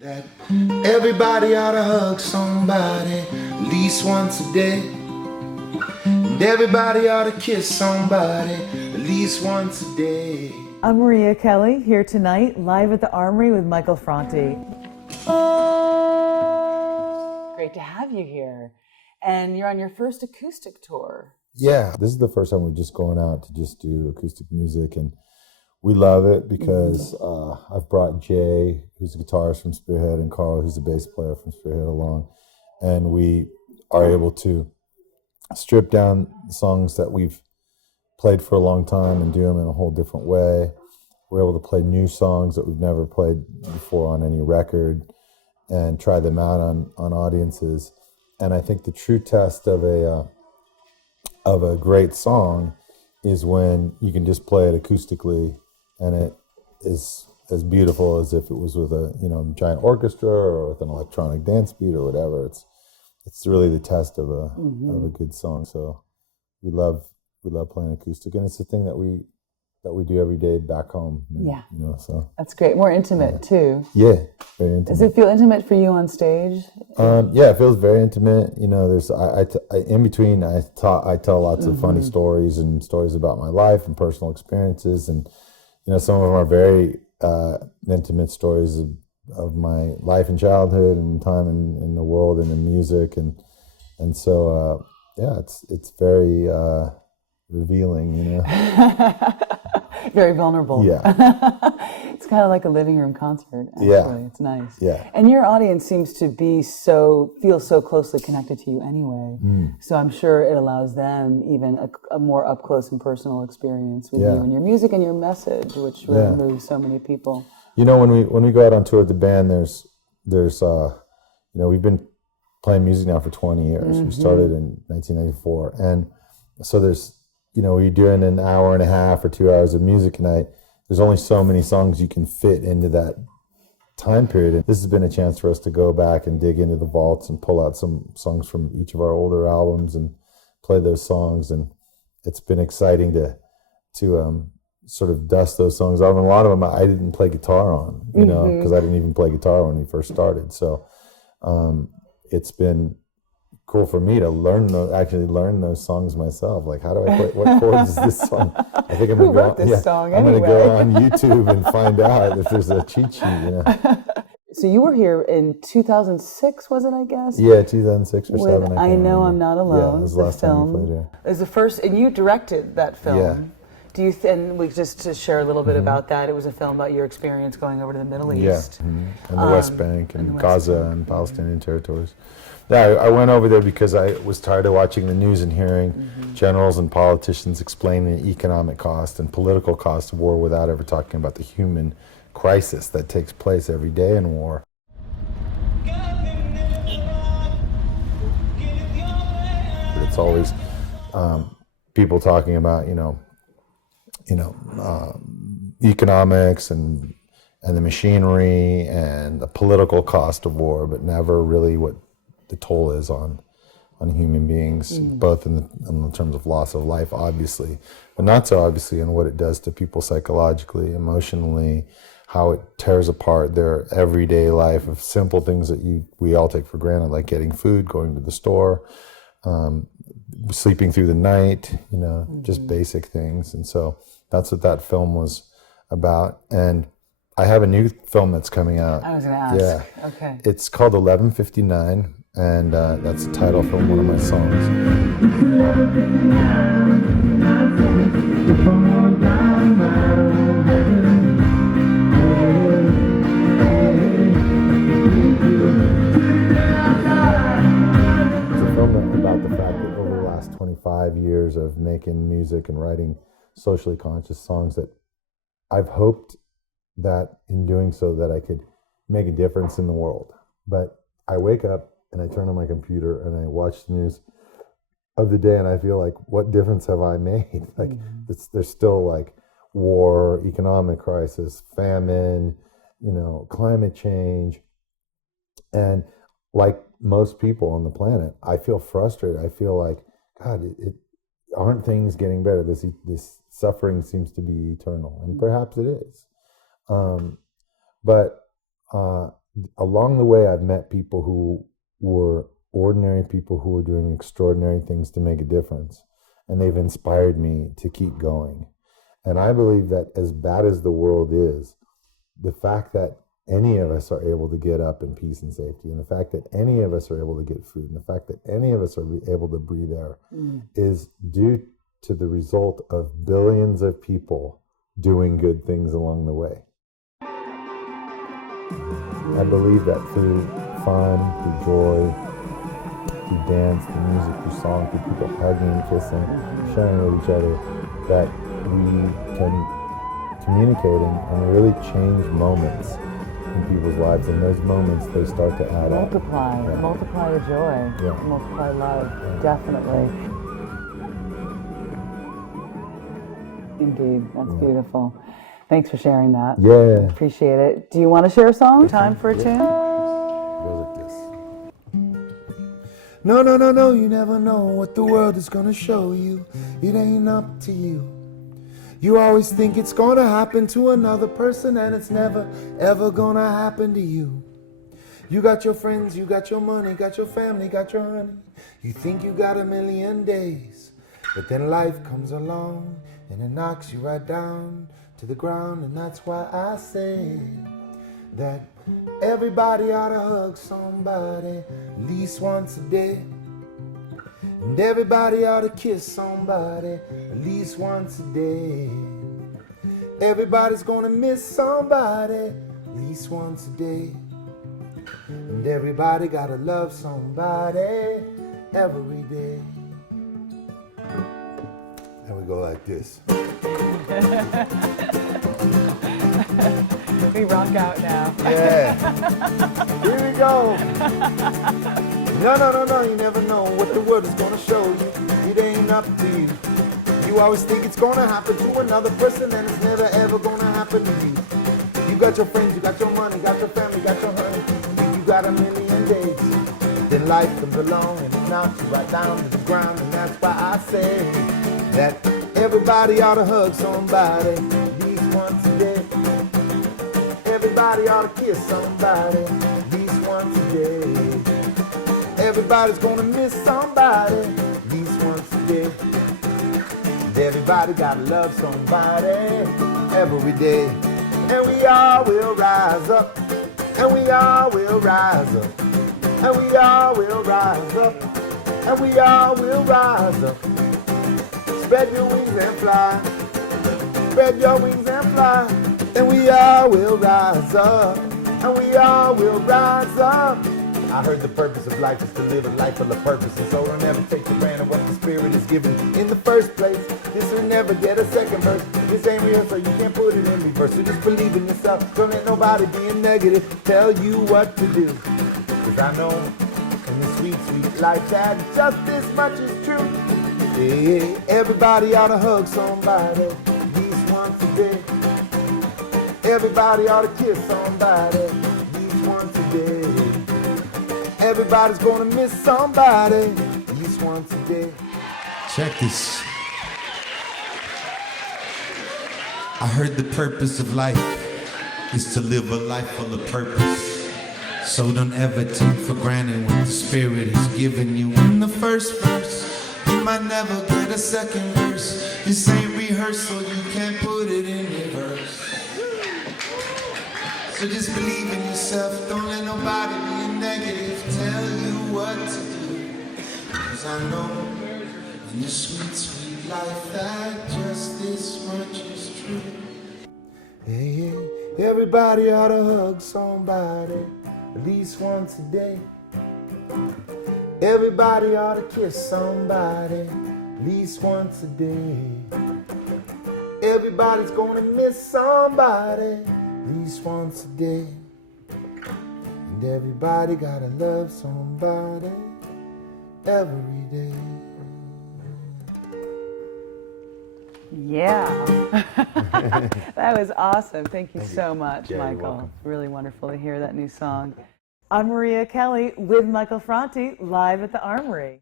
That everybody ought to hug somebody at least once a day. And everybody ought to kiss somebody at least once a day. I'm Maria Kelly, here tonight, live at the Armory with Michael Franti. Great to have you here. And you're on your first acoustic tour. Yeah, this is the first time we're just going out to just do acoustic music, and we love it because I've brought Jay, who's a guitarist from Spearhead, and Carl, who's a bass player from Spearhead, along, and we are able to strip down songs that we've played for a long time and do them in a whole different way. We're able to play new songs that we've never played before on any record and try them out on audiences. And I think the true test of a great song is when you can just play it acoustically and it is as beautiful as if it was with a giant orchestra or with an electronic dance beat or whatever. It's really the test of a good song. So we love playing acoustic, and it's the thing that we do every day back home. Yeah, so that's great. More intimate too. Yeah, very intimate. Does it feel intimate for you on stage? Yeah, it feels very intimate. There's in between. I tell lots of funny stories and stories about my life and personal experiences, and some of them are very intimate stories of my life and childhood and time in the world and in music, and so yeah, it's very revealing, Very vulnerable. Yeah. It's kind of like a living room concert, actually. Yeah. It's nice. Yeah. And your audience seems to feel so closely connected to you anyway. So I'm sure it allows them even a more up close and personal experience with you and your music and your message, which really moves so many people. When we go out on tour with the band, there's we've been playing music now for 20 years. We started in 1994, and so there's we're doing an hour and a half or 2 hours of music a night. There's only so many songs you can fit into that time period. And this has been a chance for us to go back and dig into the vaults and pull out some songs from each of our older albums and play those songs. And it's been exciting to sort of dust those songs off. And a lot of them I didn't play guitar on, because I didn't even play guitar when we first started. So it's been cool for me to learn those songs myself. Like, how do I play? What chords is this song? I think I'm going to go on YouTube and find out if there's a cheat sheet. So you were here in 2006, was it? I guess. Yeah, 2006 or 2007. I Know I'm Not Alone. Yeah, it was the last time we played here. It was the first, and you directed that film. Yeah. Do you? And we just to share a little bit about that. It was a film about your experience going over to the Middle East, and the West Bank and Gaza and Palestinian territories. Yeah, I went over there because I was tired of watching the news and hearing generals and politicians explain the economic cost and political cost of war without ever talking about the human crisis that takes place every day in war. It's always people talking about, economics and the machinery and the political cost of war, but never really what the toll is on human beings, both in terms of loss of life, obviously, but not so obviously in what it does to people psychologically, emotionally, how it tears apart their everyday life of simple things that we all take for granted, like getting food, going to the store, sleeping through the night, just basic things. And so that's what that film was about. And I have a new film that's coming out. I was going to ask. Yeah. Okay. It's called 11:59, and that's the title from one of my songs. It's a film about the fact that over the last 25 years of making music and writing socially conscious songs, that I've hoped that in doing so that I could make a difference in the world. But I wake up and I turn on my computer and I watch the news of the day and I feel like, what difference have I made? Like, there's still like war, economic crisis, famine, climate change. And like most people on the planet, I feel frustrated. I feel like, God, aren't things getting better? This suffering seems to be eternal, and perhaps it is. But along the way, I've met people who were ordinary people who were doing extraordinary things to make a difference. And they've inspired me to keep going. And I believe that as bad as the world is, the fact that any of us are able to get up in peace and safety, and the fact that any of us are able to get food, and the fact that any of us are able to breathe air is due to the result of billions of people doing good things along the way. I believe that through fun, through joy, through dance, through music, through song, through people hugging, kissing, sharing with each other, that we can communicating and really change moments in people's lives. And those moments, they start to add up. Multiply the joy, multiply love, definitely. Indeed, that's beautiful. Thanks for sharing that. Yeah. Appreciate it. Do you want to share a song? Time for a tune? Goes like this. No, no, no, no, you never know what the world is gonna show you. It ain't up to you. You always think it's gonna happen to another person, and it's never, ever gonna happen to you. You got your friends, you got your money, got your family, got your honey. You think you got 1,000,000 days, but then life comes along and it knocks you right down to the ground. And that's why I say that everybody ought to hug somebody at least once a day. And everybody ought to kiss somebody at least once a day. Everybody's gonna miss somebody at least once a day. And everybody gotta love somebody every day. And we go like this. We rock out now. Yeah. Here we go. No, no, no, no, you never know what the world is gonna show you. It ain't up to you. You always think it's gonna happen to another person, and it's never ever gonna happen to you. You got your friends, you got your money, got your family, got your honey. You got 1,000,000 days. Then life comes along and it knocks you right down to the ground. And that's why I say that everybody ought to hug somebody at least once a day. Everybody ought to kiss somebody at least once a day. Everybody's gonna miss somebody at least once a day. And everybody gotta love somebody every day. And we all will rise up. And we all will rise up. And we all will rise up. And we all will rise up. Spread your wings and fly. Spread your wings and fly. And we all will rise up. And we all will rise up. I heard the purpose of life is to live a life full of purpose. And so don't ever take for granted what the Spirit is given in the first place. This will never get a second verse. This ain't real, so you can't put it in reverse. So just believe in yourself. Don't let nobody being negative tell you what to do. Cause I know in the sweet, sweet life that just this much is true. Hey, everybody ought to hug somebody at least once a day. Everybody ought to kiss somebody at least once a day. Everybody's gonna miss somebody at least once a day. Check this. I heard the purpose of life is to live a life full of purpose. So don't ever take for granted what the Spirit has given you in the first verse. You might never get a second verse. This ain't rehearsal, you can't put it in reverse. So just believe in yourself. Don't let nobody be negative tell you what to do. Cause I know in your sweet, sweet life that just this much is true. Hey, everybody ought to hug somebody at least once a day. Everybody ought to kiss somebody at least once a day. Everybody's gonna miss somebody at least once a day. And everybody gotta love somebody every day. Yeah. That was awesome. Thank you so much, Yeah, you're Michael. welcome. Really wonderful to hear that new song. I'm Maria Kelly with Michael Franti live at the Armory.